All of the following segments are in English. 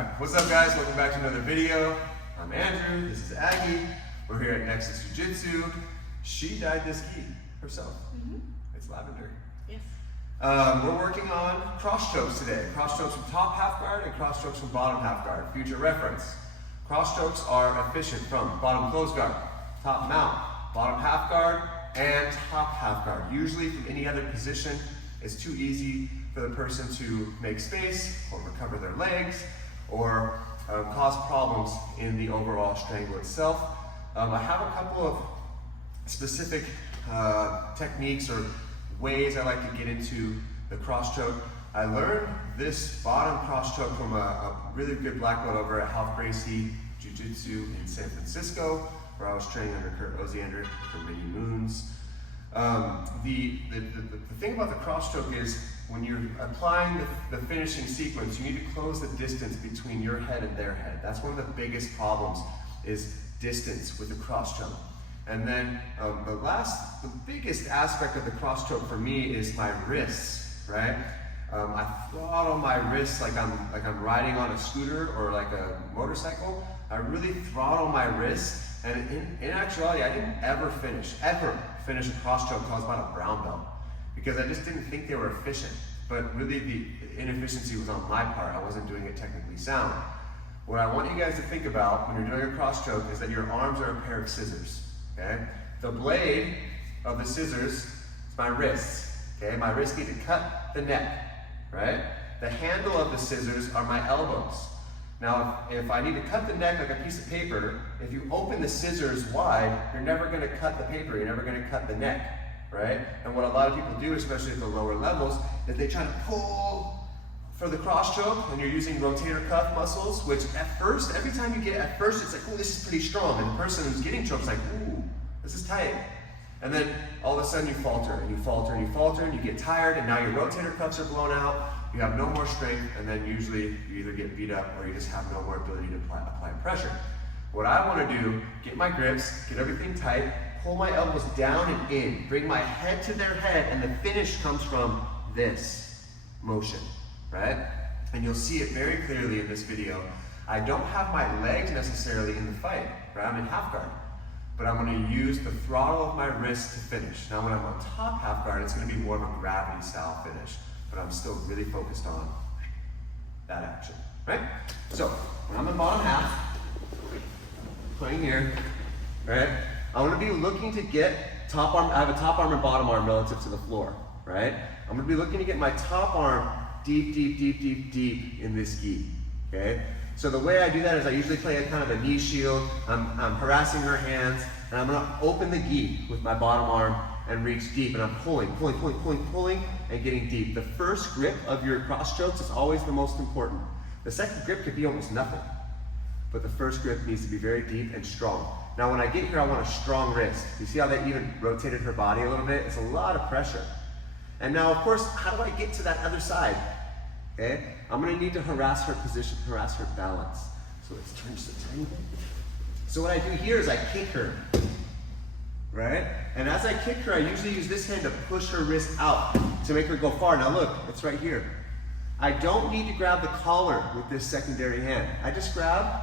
Alright, what's up guys? Welcome back to another video. I'm Andrew, this is Aggie. We're here at Nexus Jiu-Jitsu. She dyed this gi herself. It's lavender. Yes. We're working on cross chokes today. Cross chokes from top half guard and cross chokes from bottom half guard. Future reference. Cross chokes are efficient from bottom close guard, top mount, bottom half guard, and top half guard. Usually from any other position, it's too easy for the person to make space or recover their legs or cause problems in the overall strangle itself. I have a couple of specific techniques or ways I like to get into the cross choke. I learned this bottom cross choke from a really good black belt over at Half Gracie Jiu-Jitsu in San Francisco, where I was training under Kurt Osiander for many moons. The thing about the cross choke is when you're applying the finishing sequence, you need to close the distance between your head and their head. That's one of the biggest problems, is distance with the cross choke. And then the biggest aspect of the cross choke for me is my wrists, right? I throttle my wrists like I'm riding on a scooter or like a motorcycle. I really throttle my wrists, and in actuality, I didn't ever finish a cross choke until I was about a brown belt, because I just didn't think they were efficient. But really the inefficiency was on my part. I wasn't doing it technically sound. What I want you guys to think about when you're doing a cross choke is that your arms are a pair of scissors, okay? The blade of the scissors is my wrists, okay? My wrists need to cut the neck, right? The handle of the scissors are my elbows. Now, if I need to cut the neck like a piece of paper, if you open the scissors wide, you're never gonna cut the paper, you're never gonna cut the neck, right? And what a lot of people do, especially at the lower levels, is they try to pull for the cross choke, and you're using rotator cuff muscles, which at first, every time you get at first, it's like, oh, this is pretty strong. And the person who's getting choked is like, ooh, this is tight. And then all of a sudden you falter, and you falter, and you falter, and you get tired, and now your rotator cuffs are blown out, you have no more strength, and then usually you either get beat up or you just have no more ability to apply pressure. What I want to do, get my grips, get everything tight, pull my elbows down and in, bring my head to their head, and the finish comes from this motion, right? And you'll see it very clearly in this video. I don't have my legs necessarily in the fight, right? I'm in half guard, but I'm going to use the throttle of my wrist to finish. Now when I'm on top half guard, it's going to be more of a gravity style finish, but I'm still really focused on that action, right? So when I'm in bottom half, playing here, right? I want to be looking to get top arm. I have a top arm and bottom arm relative to the floor, right? I'm going to be looking to get my top arm deep, deep, deep, deep, deep in this gi, okay? So the way I do that is I usually play a kind of a knee shield. I'm harassing her hands, and I'm going to open the gi with my bottom arm and reach deep, and I'm pulling, and getting deep. The first grip of your cross chokes is always the most important. The second grip could be almost nothing, but the first grip needs to be very deep and strong. Now when I get here, I want a strong wrist. You see how that even rotated her body a little bit? It's a lot of pressure. And now, of course, how do I get to that other side? Okay, I'm gonna need to harass her position, harass her balance. So let's turn just a tiny bit. So what I do here is I kick her, right? And as I kick her, I usually use this hand to push her wrist out to make her go far. Now look, it's right here. I don't need to grab the collar with this secondary hand. I just grab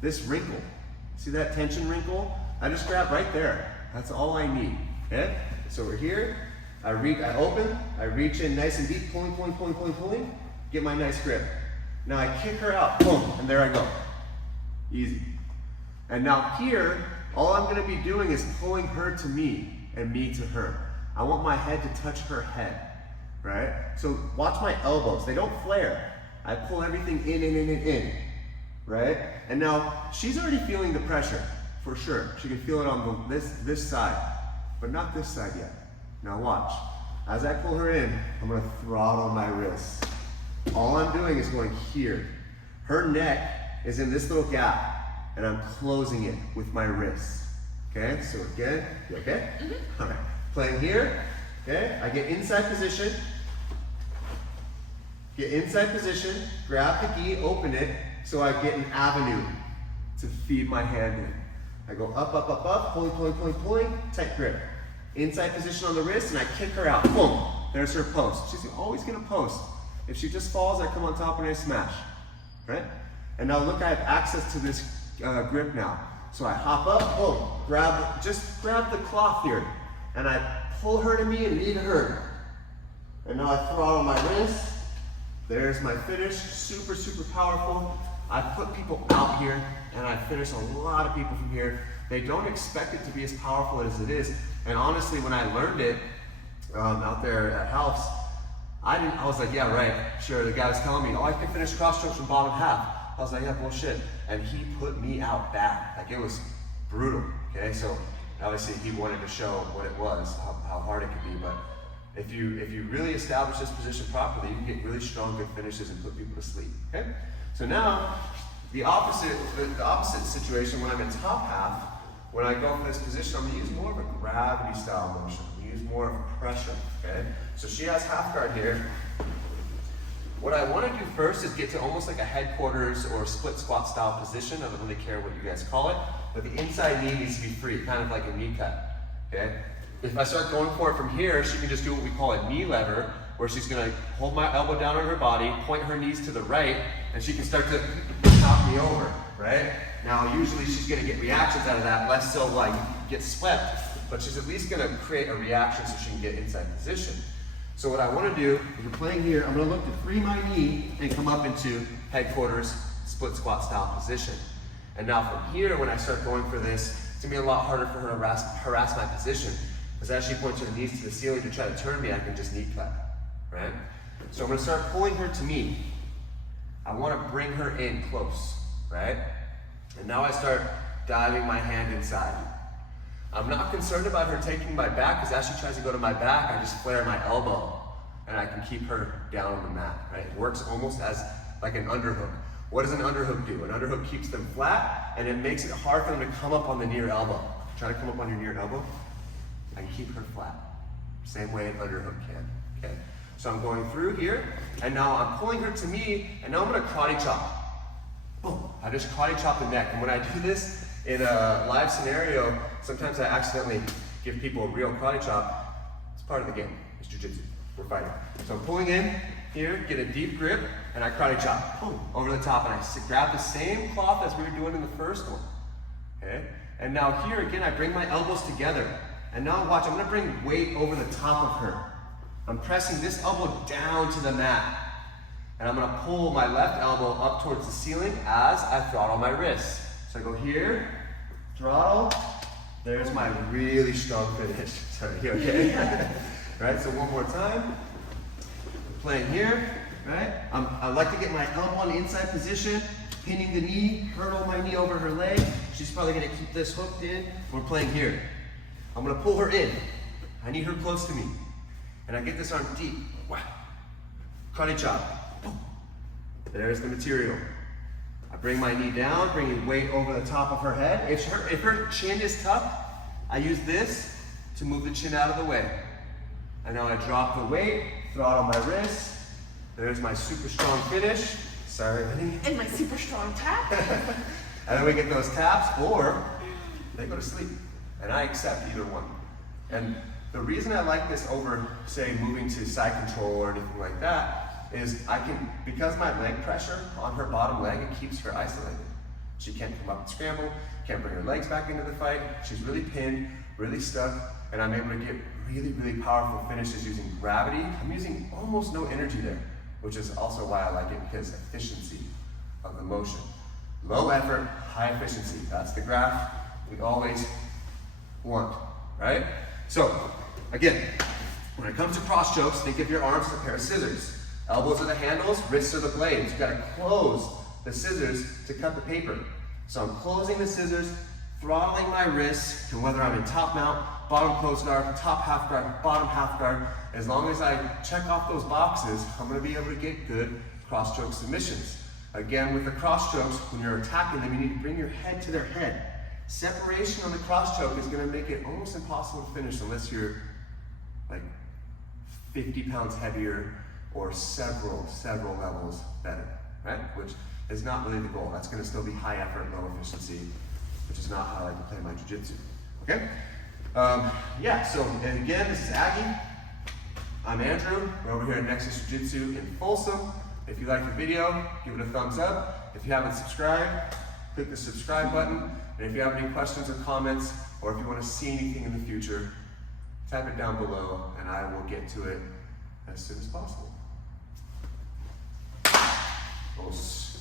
this wrinkle. See that tension wrinkle? I just grab right there. That's all I need, okay? So we're here, I open, I reach in nice and deep, pulling, get my nice grip. Now I kick her out, boom, and there I go. Easy. And now here, all I'm gonna be doing is pulling her to me and me to her. I want my head to touch her head, right? So watch my elbows, they don't flare. I pull everything in, right? And now she's already feeling the pressure, for sure. She can feel it on this side, but not this side yet. Now watch. As I pull her in, I'm gonna throttle my wrists. All I'm doing is going here. Her neck is in this little gap, and I'm closing it with my wrists. Okay, so again, you okay? All right, playing here, okay? I get inside position, grab the gi, open it, so I get an avenue to feed my hand in. I go up, pulling, tight grip. Inside position on the wrist, and I kick her out, boom. There's her post. She's always gonna post. If she just falls, I come on top and I smash, right? And now look, I have access to this grip now. So I hop up, boom, just grab the cloth here. And I pull her to me and lead her. And now I throttle my wrist. There's my finish, super, super powerful. I put people out here and I finish a lot of people from here. They don't expect it to be as powerful as it is. And honestly, when I learned it out there at House, I was like, yeah, right, sure. The guy was telling me, oh, I can finish cross strokes from bottom half. I was like, yeah, bullshit. And he put me out bad. Like, it was brutal, okay? So obviously he wanted to show what it was, how hard it could be. But if you really establish this position properly, you can get really strong, good finishes and put people to sleep, okay? So now, the opposite situation when I'm in top half, when I go for this position, I'm gonna use more of a gravity style motion. I'm gonna use more of pressure, okay? So she has half guard here. What I wanna do first is get to almost like a headquarters or split squat style position. I don't really care what you guys call it, but the inside knee needs to be free, kind of like a knee cut, okay? If I start going for it from here, she can just do what we call a knee lever, where she's gonna hold my elbow down on her body, point her knees to the right, and she can start to knock me over, right? Now, usually she's gonna get reactions out of that, less so like get swept, but she's at least gonna create a reaction so she can get inside position. So what I wanna do, if we're playing here, I'm gonna look to free my knee and come up into headquarters split squat style position. And now from here, when I start going for this, it's gonna be a lot harder for her to harass my position. Because as she points her knees to the ceiling to try to turn me, I can just knee cut, right? So I'm gonna start pulling her to me. I wanna bring her in close, right? And now I start diving my hand inside. I'm not concerned about her taking my back, because as she tries to go to my back, I just flare my elbow and I can keep her down on the mat, right? It works almost as like an underhook. What does an underhook do? An underhook keeps them flat and it makes it hard for them to come up on the near elbow. Try to come up on your near elbow. I can keep her flat. Same way an underhook can, okay? So I'm going through here, and now I'm pulling her to me, and now I'm gonna karate chop. Boom, I just karate chop the neck. And when I do this in a live scenario, sometimes I accidentally give people a real karate chop. It's part of the game, it's jujitsu, we're fighting. So I'm pulling in here, get a deep grip, and I karate chop, boom, over the top, and I grab the same cloth as we were doing in the first one, okay? And now here again, I bring my elbows together. And now watch, I'm gonna bring weight over the top of her. I'm pressing this elbow down to the mat. And I'm gonna pull my left elbow up towards the ceiling as I throttle my wrist. So I go here, throttle, there's my really strong finish. Sorry, you okay? Right, so one more time. Playing here, right? I like to get my elbow on the inside position, pinning the knee, hurdle my knee over her leg. She's probably gonna keep this hooked in. We're playing here. I'm gonna pull her in. I need her close to me. And I get this arm deep. Wow. Karate chop. Boom. There's the material. I bring my knee down, bringing weight over the top of her head. If her chin is tucked, I use this to move the chin out of the way. And now I drop the weight, throttle my wrist. There's my super strong finish. Sorry, honey. And my super strong tap. And then we get those taps, or they go to sleep. And I accept either one. And the reason I like this over, say, moving to side control or anything like that, is because my leg pressure on her bottom leg, it keeps her isolated. She can't come up and scramble, can't bring her legs back into the fight. She's really pinned, really stuck, and I'm able to get really, really powerful finishes using gravity. I'm using almost no energy there, which is also why I like it, because efficiency of the motion. Low effort, high efficiency. That's the graph we always want, right? So, again, when it comes to cross chokes, think of your arms as a pair of scissors. Elbows are the handles, wrists are the blades. You've got to close the scissors to cut the paper. So I'm closing the scissors, throttling my wrists, and whether I'm in top mount, bottom close guard, top half guard, bottom half guard, as long as I check off those boxes, I'm going to be able to get good cross choke submissions. Again, with the cross chokes, when you're attacking them, you need to bring your head to their head. Separation on the cross choke is going to make it almost impossible to finish unless you're like 50 pounds heavier or several levels better, right? Which is not really the goal. That's going to still be high effort, low efficiency, which is not how I like to play my jiu-jitsu, okay? Yeah, so and again, this is Aggie. I'm Andrew. We're over here at Nexus Jiu-Jitsu in Folsom. If you like the video, give it a thumbs up. If you haven't subscribed, click the subscribe button. And if you have any questions or comments, or if you want to see anything in the future, type it down below and I will get to it as soon as possible. Os